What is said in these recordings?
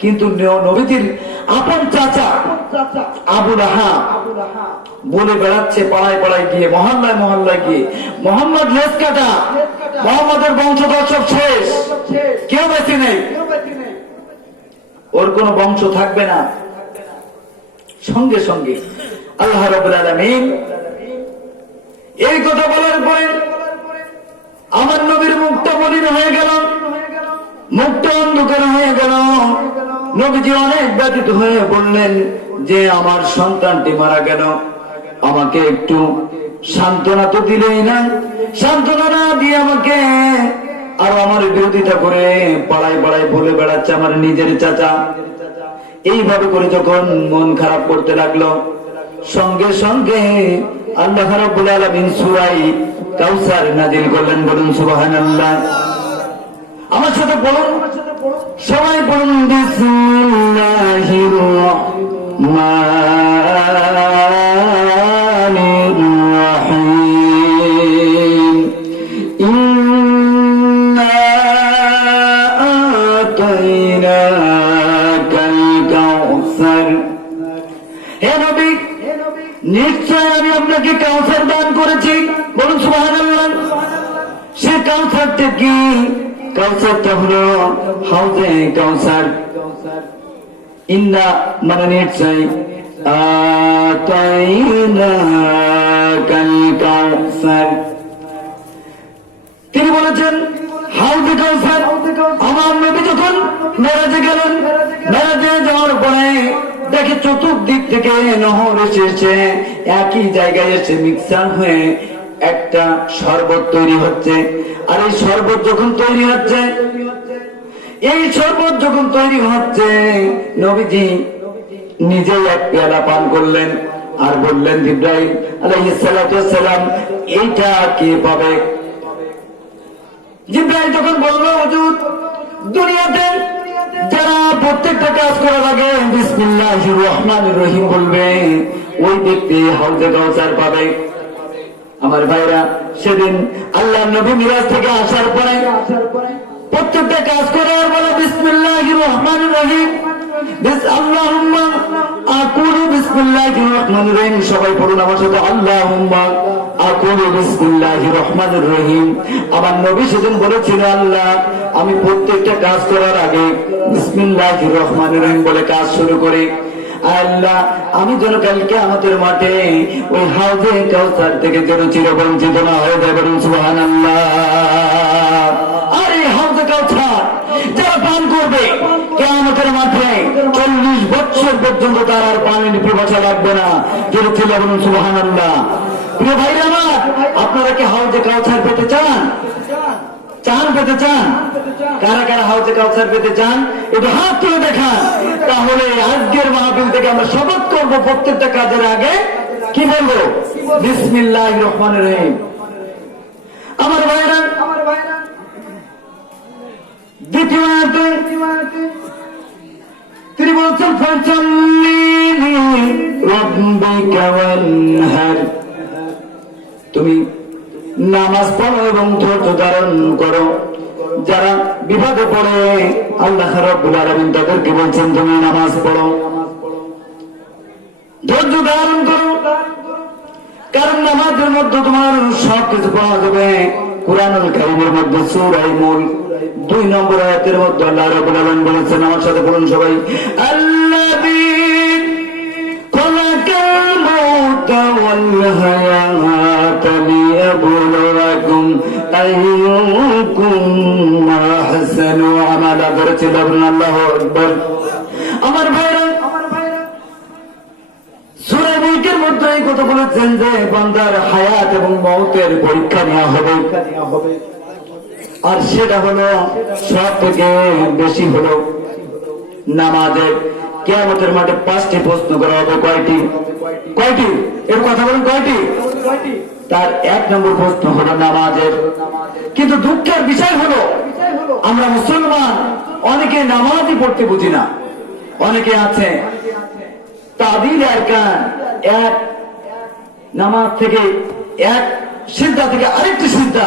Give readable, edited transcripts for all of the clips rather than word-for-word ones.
কিন্তু নবীজির আপন চাচা আবু লাহাব বলে বেড়াচ্ছে পাড়ায় পাড়ায় গিয়ে, মহল্লায় মহল্লায় গিয়ে, মোহাম্মদ লেজ কাটা, মোহাম্মদের বংশধর সব শেষ, কেউ বেঁচে নেই, ওর কোন বংশ থাকবে না। সঙ্গে সঙ্গে আল্লাহ রাব্বুল আলামিন এই কথা বলার পরে আমার নবীর মুখটা মলিন হয়ে গেল, মুখটা অন্ধকার হয়ে গেল। নবীজি অনেক ব্যথিত হয়ে বললেন যে আমার সন্তানটি মারা গেল, আমাকে একটু সান্ত্বনা তো দিলেই না, সান্ত্বনা না দিয়ে আমাকে আর আমার বিরোধিতা করে পাড়ায় পাড়ায় বলে বেড়াচ্ছে আমার নিজের চাচা। এইভাবে করে যখন মন খারাপ করতে লাগলো, সঙ্গে সঙ্গে আল্লাহ রাব্বুল আলামিন সূরা কাউসার নাযিল করলেন। বলুন সুবহানাল্লাহ। আমার সাথে বলুন, সবাই বলুন বিসমিল্লাহির রহমানির রহিম। ইন্না আতাইনাকাল কাউসার। হে নবী, নিশ্চয় আমি আপনাকে কাউসার দান করেছি। বলুন সুবহানাল্লাহ। সে কাউসারটা কি? কাউসারটা হলো হাউজে কাউসার। ইন্না মানে নিশ্চয়, আতাইনাকাল কাউসার। তিনি বলেছেন হাউজে কাউসার। আমার নবী যখন মেরাজে গেলেন, মেরাজে যাওয়ার পরে দেখে চতুর্দিক থেকে নহর এসেছে, একই জায়গায় এসে মিক্সার হয়ে একটা শরবত তৈরি হচ্ছে। আর এই শরবত যখন তৈরি হচ্ছে, এই শরবত যখন তৈরি হচ্ছে, নবীজি নিজেই এক পেয়ালা পান করলেন আর বললেন জিবরাইল আলাইহিস সালাতু ওয়াস সালাম, এইটা কে পাবে? জিবরাইল তখন বলল, হুজুর, দুনিয়াতে যারা প্রত্যেকটা কাজ করার আগে বিসমিল্লাহির রহমানির রহিম বলবে, ওই ব্যক্তি হাউজে কাউসার পাবে। আমার ভাইরা, সেদিন আল্লাহ নবী মিরাজ থেকে আসার পরে প্রত্যেকটা কাজ করে আর বলে বিসমিল্লাহির রহমানির রহিম, আল্লাহুম্মা আকুলু বিসমিল্লাহির রহমানির রহিম। সবাই পড়ুন আমার সাথে, আল্লাহুম্মা আকুলু বিসমিল্লাহির রহমানির রহিম। আমার নবী সেদিন বলেছিল, আল্লাহ, আমি প্রত্যেকটা কাজ করার আগে বিসমিল্লাহির রহমানির রহিম বলে কাজ শুরু করি। আল্লাহ, আমি যেন কালকে আমাদের মাঠে ওই হাউজে কাউসার থেকে যেন চিরবঞ্চিত না হয়ে যায়। বলুন সুবহানাল্লাহ। আর এই হাউজে কাউসার যারা পান করবে, কিয়ামতের মাঠে 40 বছর পর্যন্ত তার আর পানির পিপাসা লাগবে না। যেন ছিল, বলুন সুবহানাল্লাহ। প্রিয় ভাইরা আমার, আপনারা কি হাউজে কাউসার পেতে চান? চান, পেতে চান? কারা কারা হাউজে কাউসার পেতে চান একটু হাত তুলে দেখান। তাহলে আজকের মাহফিল থেকে আমরা শপথ করবো, প্রত্যেকটা কাজের আগে কি বলবো? বিসমিল্লাহির রহমানির রহিম। আমার ভাইরা, দ্বিতীয় আয়াতে তিনি বলছেন, ফাসাল্লি লিরাব্বিকা ওয়ানহার। তুমি নামাজ পড়ো এবং ধৈর্য ধারণ করো। যারা বিপদে পড়ে আল্লাহ রাব্বুল আলামিন তাদেরকে বলছেন, তুমি নামাজ পড়ো, ধৈর্য ধারণ করো। কারণ নামাজের মধ্যে তোমার সবকিছু পাওয়া যাবে। কুরআনুল কারীমের মধ্যে সূরা মুলক 2 নম্বর আয়াতের মধ্যে আল্লাহ রাব্বুল আলামিন বলেছেন, আমার সাথে বলুন সবাই, আল্লাযী খালাকাল মাউতা ওয়াল হায়াতা লিয়াবলুয়াকুম আইয়ুকুম আহসানু আমালা। বলেছেন আল্লাহু আকবার। আমার ভাইরা, সূরা মুলকের মধ্যে এই কথা বলেছেন যে বান্দার হায়াত এবং মওতের পরীক্ষা নেওয়া হবে। আর সেটা হলো সব থেকে বেশি হলো নামাজের। কিয়ামতের মাঠে 5টি প্রশ্ন করা হবে। কয়টি? কয়টি? এর কথা বলেন, কয়টি? তার 1 নম্বর প্রশ্ন হলো নামাজের। কিন্তু দুঃখের বিষয় হলো আমরা মুসলমান অনেকে নামাজই পড়তে বুঝি না। অনেকে আছে তাবিল আরকান, এক নামাজ থেকে এক সিজদা থেকে আরেকটি সিজদা,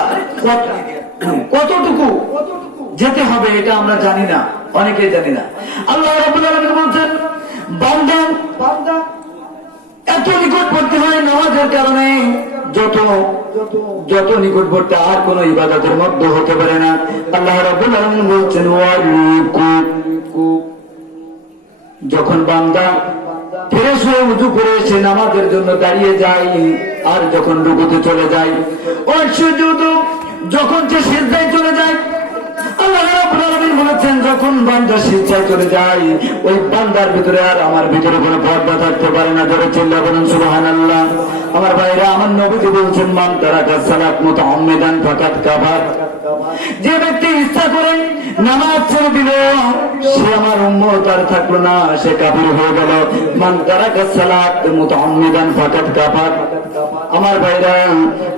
কতটুকু যেতে হবে এটা আমরা জানি না, অনেকেই জানি না। আল্লাহ রাব্বুল আলামিন বলছেন বান্দা এত নিকটবর্তী হয় নামাজের কারণে, যত যত নিকটবর্তী আর কোন ইবাদতের মধ্যে হতে পারে না। আল্লাহ রাব্বুল আলামিন বলছেন যখন বান্দা ফ্রেশ হয়ে উযু করে সে নামাজের জন্য দাঁড়িয়ে যায়, আর যখন রুকুতে চলে যায়, ওই সুজুদ যখন সে সিজদায় চলে যায়, আল্লাহ রাব্বুল আলামিন বলেছেন যখন বান্দা সিজদায় চলে যায়, ওই বান্দার ভিতরে আর আমার ভিতরে কোনো পর্দা থাকতে পারে না। জোরে চিল্লা বলুন সুবহানাল্লাহ। আমার ভাইরা, আমার নবীজি বলছেন মান তারাকা সালাত মুতাআম্মিদান ফাকাদ কাফার। যে ব্যক্তি ইচ্ছা করে নামাজ ছেড়ে দিল, সে আমার উম্মত আর থাকলো না, সে কাফির হয়ে গেল। মান তারাকা সালাত মুতাআম্মিদান ফাকাদ কাফার। আমার ভাইরা,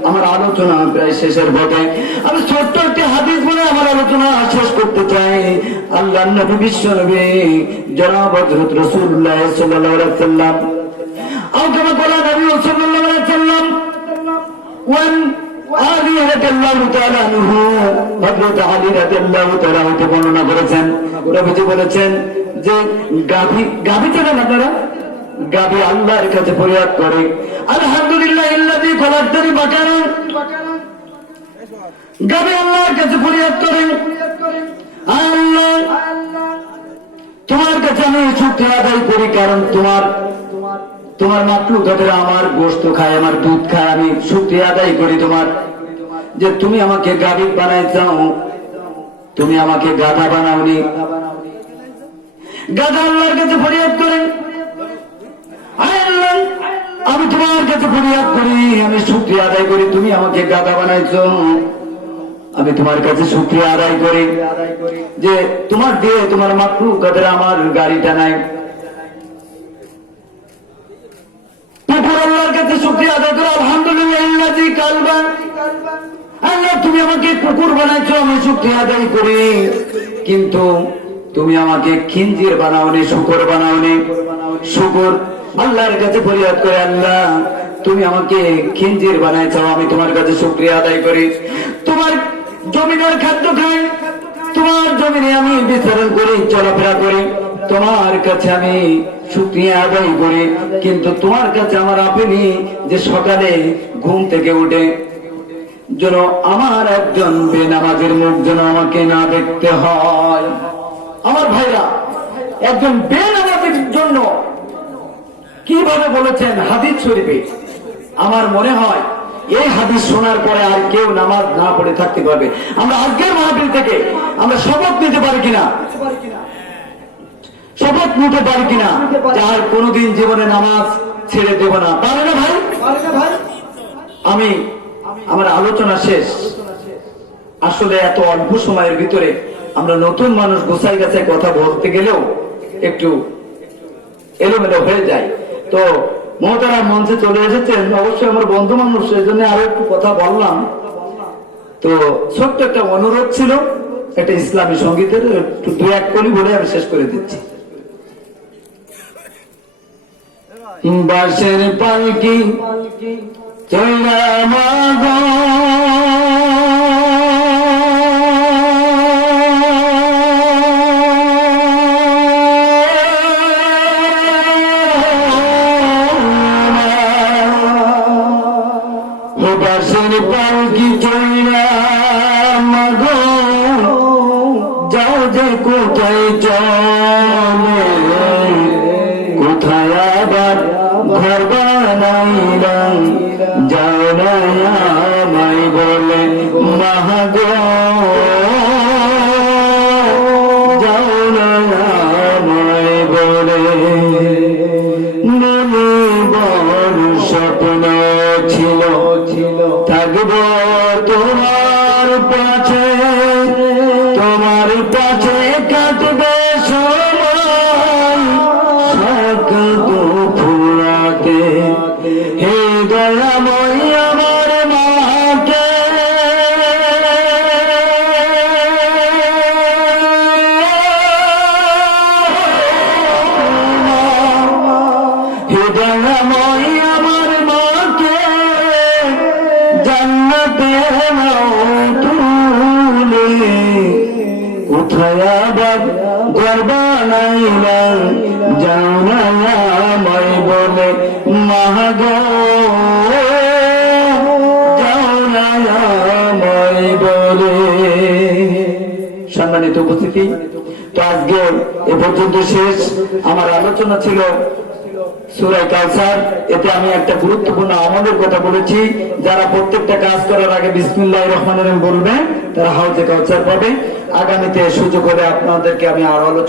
আমার আলোচনা প্রায় শেষের পথে। আমি ছোট্ট একটি হাদিস বলে আমার আলোচনা শেষ করতে চাই। আল্লাহর নবী বিশ্ব নবী জনাব হযরত রাসূলুল্লাহ সাল্লাল্লাহু আলাইহি ওয়াসাল্লাম আও কামা ক্বালা নবী সাল্লাল্লাহু আলাইহি ওয়াসাল্লাম ওয়ান আলী রাদিয়াল্লাহু তাআলা আনহু, হযরত আলী রাদিয়াল্লাহু তাআলা হতে বর্ণনা করেছেন, নবীজি বলেছেন যে গাভী চেনেন আপনারা? গাভী আল্লাহর কাছে ফরিয়াদ করে আলহামদুলিল্লাহিল্লাযী খলাকতানি বাকারান। গাভী আল্লাহর কাছে ফরিয়াদ করে আল্লাহ তোমার কাছে আমি শুকরিয়া আদায় করি, কারণ তোমার মাখলুকাতেরা আমার গোশত খায়, আমার দুধ খায়, আমি শুকরিয়া আদায় করি তোমার, যে তুমি আমাকে গাভী বানাইছো, তুমি আমাকে গাধা বানাওনি। গাধা আল্লাহর কাছে ফরিয়াদ করেন আল্লাহ আমি তোমার কাছে ফরিয়াদ করি, আমি শুকরিয়া আদায় করি, তুমি আমাকে গাধা বানাইছো। আমি তোমার কাছে শুকরিয়া আদায় করি যে তোমার দিয়ে তোমার মাখলুকাতেরা আমার গাড়িটা নাই। কুকুর আল্লাহর কাছে শুকরিয়া আদায় করে আলহামদুলিল্লাহিল্লাযী কালবান। আল্লাহ তুমি আমাকে কুকুর বানাইছো, আমি শুকরিয়া আদায় করি, কিন্তু তুমি আমাকে খিনজির বানাওনি, শুকর বানাওনি। শুকর আল্লাহর কাছে ফরিয়াদ করে আল্লাহ তুমি আমাকে খিনজির বানাইছো, আমি তোমার কাছে শুকরিয়া আদায় করি। তোমার জমিনের খাদ্য খাই, তোমার জমিনে আমি বিচরণ করি, চলাফেরা করি, তোমার কাছে আমি শুকরিয়া আদায় করি, কিন্তু তোমার কাছে আমার আপনি যে সকালে ঘুম থেকে উঠে যেন আমার একজন বেনামাজের মুখ যেন আমাকে না দেখতে হয়। আমার ভাইরা, একজন বেনামাজের জন্য কিভাবে বলেছেন হাদিস শরীফে, আমার মনে হয় এই হাদিস শোনার পরে আর কেউ নামাজ না পড়ে থাকতে পারবে। আমরা আজকের মাহফিল থেকে আমরা শপথ নিতে পারি কিনা, শপথ নিতে পারি কিনা যে আর কোনোদিন জীবনে নামাজ ছেড়ে দেব না? পারে না ভাই? আমি আমার আলোচনা শেষ। আসলে এত অল্প সময়ের ভিতরে আমরা নতুন মানুষ গোছাই গাছাই কথা বলতে গেলেও একটু এলোমেলো হয়ে যায়। তো মহতারা মঞ্চে চলে এসেছেন, অবশ্যই আমার বন্ধু মানুষ, এই জন্য আরো একটু কথা বললাম। তো ছোট্ট একটা অনুরোধ ছিল, একটা ইসলামী সঙ্গীতের একটু দু এক কলি বলে আমি শেষ করে দিচ্ছি। বাঁশের পালকি চৈরা মাগো বাঁশের পালকি চৈরা মাগো যাও যে কোথায় চলে, কোথায় আবার ঘর বানাইলাম, যাও না আমায় বলে মাগো, যাও না আমায় বলে। মনে বড় স্বপ্ন ছিল থাকবো তোমার পাশে, তোমার পাশে কাটবে সময় সকল ফুরাতে। হে দয়াময় আমার মাকে হে দয়াময় আমার মাকে জান্নাতে নাও তুলে, কোথায় আবার ঘর বানাইলাম যাও না আমায় বলে মাগো যাও না আমায় বলে। সম্মানিত উপস্থিতি, তো আজকে এ পর্যন্ত শেষ। আমার আলোচনা ছিল সূরা কাউসার। এতে আমি একটা গুরুত্বপূর্ণ আমলের কথা বলেছি। যারা প্রত্যেকটা কাজ করার আগে বিসমিল্লাহির রহমানির রহিম বলবে তারা হাউজে কাউসার পাবে। আগামীতে সুযোগ হলে আপনাদেরকে আমি আরো আলোচনা